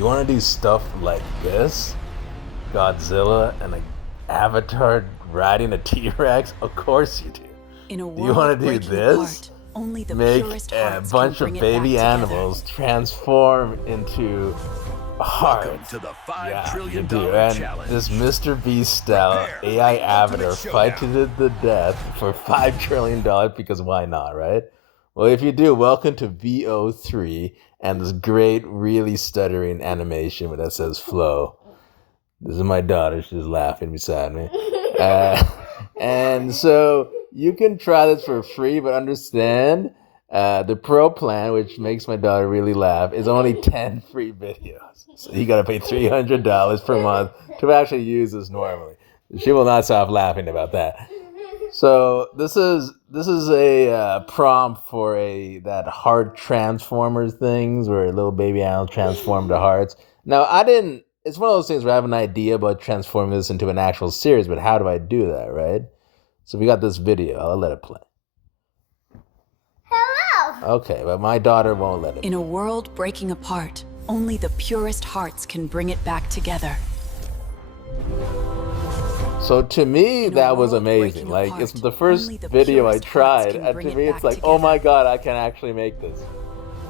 You want to do stuff like this? Godzilla and an avatar riding a T-Rex? Of course you do. In a Do you want to do this? Apart, only the Make purest a hearts bunch can of bring it baby back animals transform into hearts. Welcome to the $5 Yeah, you trillion do. And challenge. this MrBeast-style Prepare for AI the avatar ultimate fight to the death for $5 trillion because why not, right? Well, if you do, welcome to VO3 and this great, really stuttering animation that says flow. This is my daughter. She's laughing beside me. And so you can try this for free, but understand the pro plan, which makes my daughter really laugh, is only 10 free videos. So you got to pay $300 per month to actually use this normally. She will not stop laughing about that. So this is a prompt for that heart transformers things where little baby animals transform to hearts. Now it's one of those things where I have an idea about transforming this into an actual series, but how do I do that, right? So we got this video. I'll let it play. Hello! Okay, but my daughter won't let it. In a world breaking apart, only the purest hearts can bring it back together. So to me, In a that was world amazing. breaking Like, apart, it's the first only the video I purest hearts tried, can and bring to it me it's back like, oh my together. god, I can actually make this.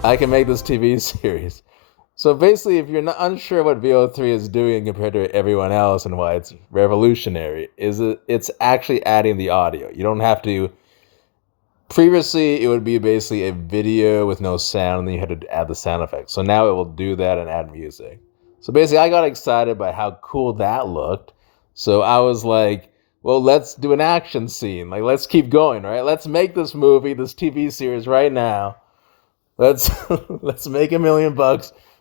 I can make this TV series. So basically, if you're not unsure what VO3 is doing compared to everyone else and why it's revolutionary, it's actually adding the audio. You don't have to. Previously, it would be basically a video with no sound, and then you had to add the sound effects. So now it will do that and add music. So basically, I got excited by how cool that looked. So I was like, well, let's do an action scene. Like, let's keep going, right? Let's make this movie, this TV series right now. Let's make $1 million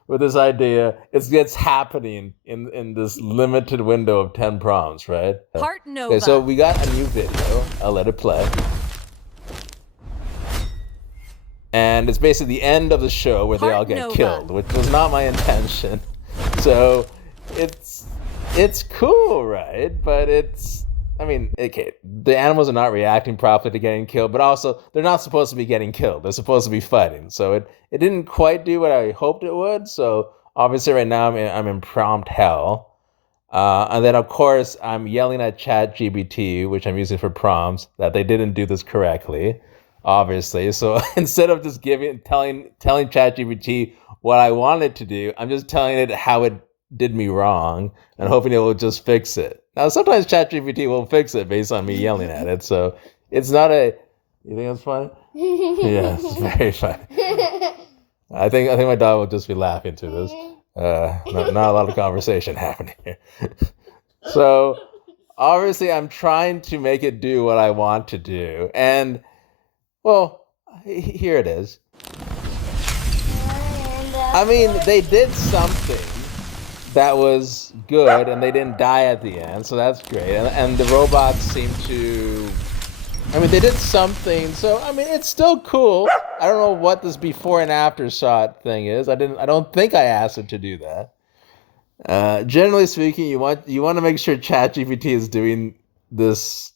with this idea. It's happening in this limited window of 10 prompts, right? Heart Nova. Okay, so we got a new video. I'll let it play. And it's basically the end of the show where they all get Nova. killed, which was not my intention. So it's cool, right? But okay, the animals are not reacting properly to getting killed, but also they're not supposed to be getting killed. They're supposed to be fighting. So it didn't quite do what I hoped it would. So obviously right now I'm in prompt hell. And then of course I'm yelling at ChatGPT, which I'm using for prompts, that they didn't do this correctly. Obviously, so instead of just telling ChatGPT what I wanted to do, I'm just telling it how it did me wrong and hoping it will just fix it. Now, sometimes ChatGPT will fix it based on me yelling at it, so it's not a. You think it's funny? Yes, it's very funny. I think my dog will just be laughing to this. Not a lot of conversation happening here. So obviously, I'm trying to make it do what I want to do, and. Well, here it is. I mean, they did something that was good, and they didn't die at the end, so that's great. And the robots seem to... I mean, they did something, so, I mean, it's still cool. I don't know what this before and after shot thing is. I don't think I asked it to do that. Generally speaking, you want to make sure ChatGPT is doing this,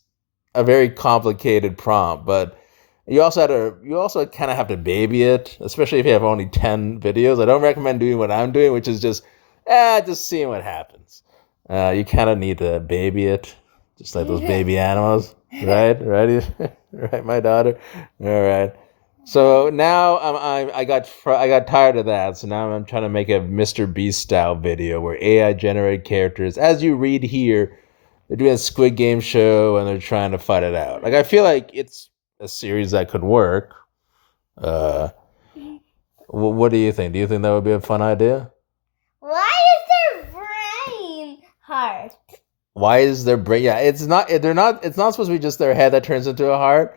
a very complicated prompt, but... You also kind of have to baby it, especially if you have only 10 videos. I don't recommend doing what I'm doing, which is just seeing what happens. You kind of need to baby it, just like those baby animals, right? Right, right, my daughter. All right. So now I got tired of that. So now I'm trying to make a MrBeast-style video where AI generated characters, as you read here, they're doing a Squid Game show and they're trying to fight it out. Like I feel like it's a series that could work. What do you think? Do you think that would be a fun idea? Why is their brain heart? Why is their brain? Yeah, it's not supposed to be just their head that turns into a heart.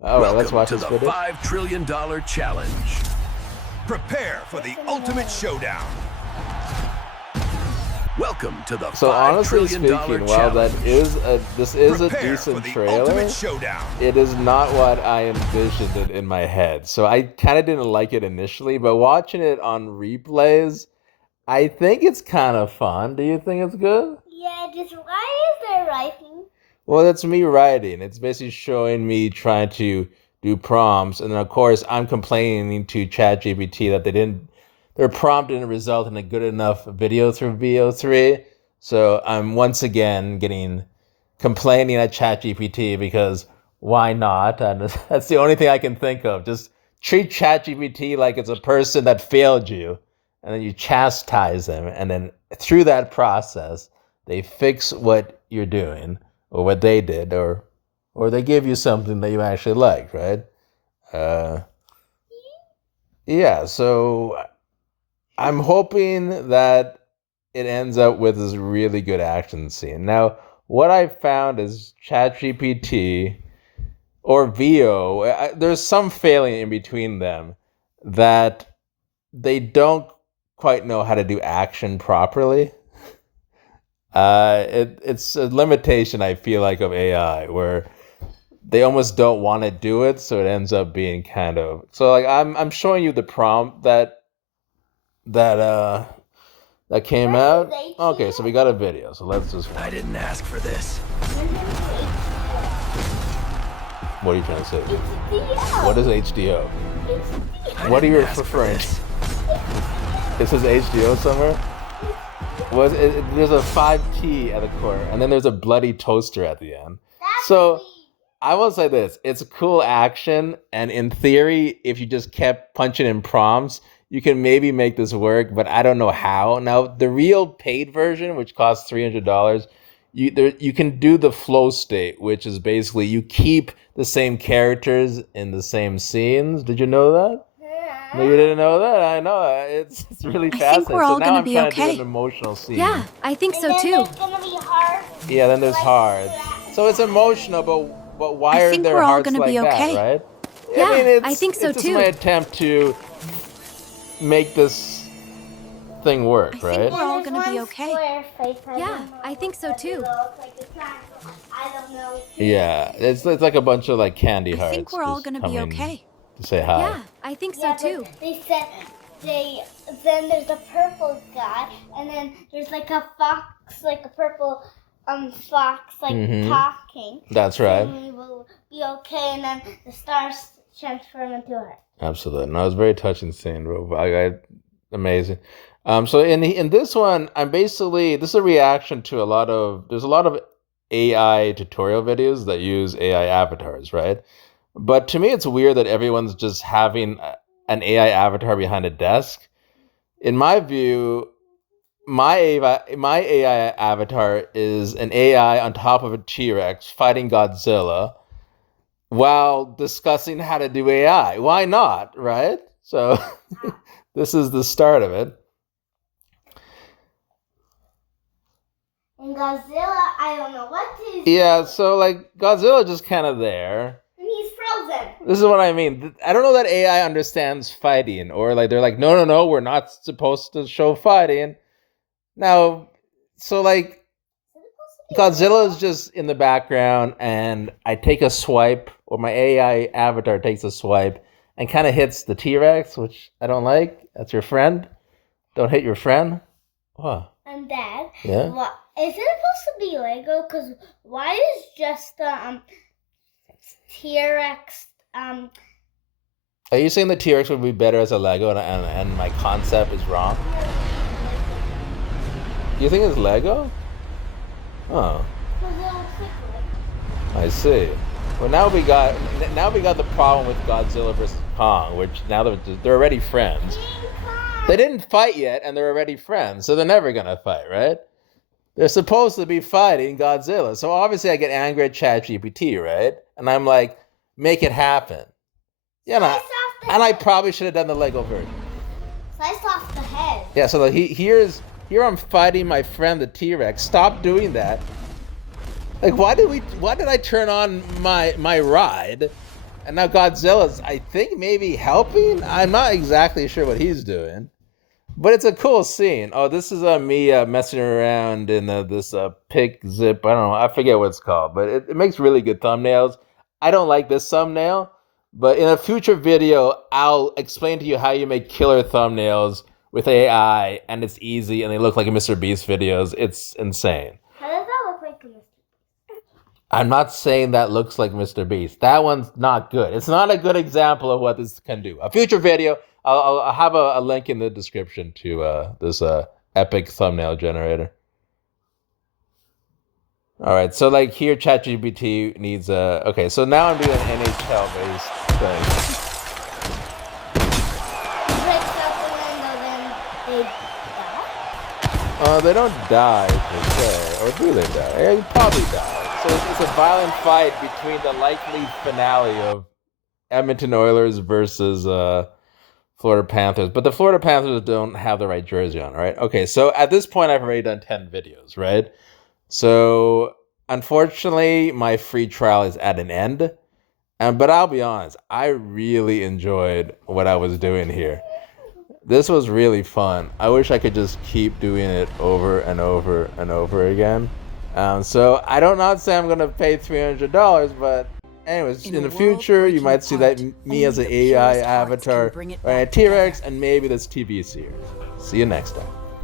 All right, let's watch this Welcome to video. the $5 trillion challenge. Prepare for the ultimate showdown. Welcome to the So $5 honestly trillion speaking, while challenge. this is a Prepare for decent the trailer, ultimate showdown. it is not what I envisioned it in my head. So I kind of didn't like it initially, but watching it on replays, I think it's kind of fun. Do you think it's good? Yeah, just why is there writing? Well, that's me writing. It's basically showing me trying to do prompts, and then of course I'm complaining to ChatGPT that their prompt didn't result in a good enough video through VO3. So I'm once again complaining at ChatGPT because why not? And that's the only thing I can think of. Just treat ChatGPT like it's a person that failed you, and then you chastise them, and then through that process, they fix what you're doing or what they did, or they give you something that you actually like, right? Yeah. So I'm hoping that it ends up with this really good action scene. Now, what I found is ChatGPT or VO, there's some failing in between them that they don't quite know how to do action properly. It's a limitation, I feel like, of AI, where they almost don't want to do it, so it ends up being kind of so. Like I'm showing you the prompt that came out. Okay, so we got a video. So let's just. I didn't ask for this. What are you trying to say? HDO. What is HDO? HDO. What are you didn't ask for referring to? this. It says HDO somewhere? There's a 5T at the corner, and then there's a bloody toaster at the end. So I will say this: it's cool action, and in theory, if you just kept punching in prompts, you can maybe make this work. But I don't know how. Now, the real paid version, which costs $300, you can do the flow state, which is basically you keep the same characters in the same scenes. Did you know that? No, you didn't know that? I know. It's really fascinating. I think we're all so now gonna I'm be trying to do okay. an emotional scene. Yeah, I think so And then too. there's gonna be hard. Yeah, then there's hard. So it's emotional, but why are think there we're all hearts gonna like be okay. that, right? Yeah, I think so it's just too. my attempt to make this thing work, I think right? we're all And there's gonna be one okay. square face, I Yeah, don't know I think so what too. that looks like a triangle. I don't know. Yeah, it's like a bunch of like candy I hearts. think we're all just gonna be coming okay. to say hi. Yeah, I think so Yeah, too. but they said then there's a purple guy, and then there's like a fox, like a purple fox, like talking. That's right. And we will be okay, and then the stars transform into her. Absolutely. No, it was a very touching scene, bro. Amazing. So in this one, this is a reaction to there's a lot of AI tutorial videos that use AI avatars, right? But to me, it's weird that everyone's just having an AI avatar behind a desk. In my view, my AI avatar is an AI on top of a T-Rex fighting Godzilla while discussing how to do AI. Why not, right? So this is the start of it. And Godzilla, I don't know what to do. Yeah, so like Godzilla just kind of there. And he's frozen. This is what I mean. I don't know that AI understands fighting, or like they're like, no, we're not supposed to show fighting. Now, so like Godzilla is just in the background, and I take a swipe, or my AI avatar takes a swipe, and kind of hits the T-Rex, which I don't like. That's your friend. Don't hit your friend. What? And Dad, Yeah. what is it supposed to be Lego? Because why is just the T-Rex Are you saying the T-Rex would be better as a Lego, and my concept is wrong? You think it's Lego? Oh, because it looks like Lego. I see. Well, now we got the problem with Godzilla versus Kong, which now they're already friends. King Kong. They didn't fight yet, and they're already friends, so they're never gonna fight, right? They're supposed to be fighting Godzilla, so obviously I get angry at ChatGPT, right? And I'm like, make it happen. Yeah, and I probably should have done the Lego version. Slice off the head. Yeah, so here I'm fighting my friend the T-Rex. Stop doing that. Like, why did I turn on my ride? And now Godzilla's, I think, maybe helping? I'm not exactly sure what he's doing. But it's a cool scene. Oh, this is me messing around in this Pikzels. I don't know. I forget what it's called. But it makes really good thumbnails. I don't like this thumbnail. But in a future video, I'll explain to you how you make killer thumbnails with AI. And it's easy. And they look like MrBeast videos. It's insane. How does that look like a Mr. I'm not saying that looks like MrBeast. That one's not good. It's not a good example of what this can do. A future video, I'll have a link in the description to this epic thumbnail generator. All right, so like here, ChatGPT needs a. Okay, so now I'm doing an NHL based thing. Breaks out the window, then they die. They don't die per se, or do they die? They probably die. So it's a violent fight between the likely finale of Edmonton Oilers versus Florida Panthers. But the Florida Panthers don't have the right jersey on, right? Okay, so at this point, I've already done 10 videos, right? So unfortunately, my free trial is at an end. But I'll be honest, I really enjoyed what I was doing here. This was really fun. I wish I could just keep doing it over and over and over again. So I don't not say I'm going to pay $300, but anyways, in the future, you might see that me as an AI avatar, or a T-Rex, and maybe this TV series. See you next time.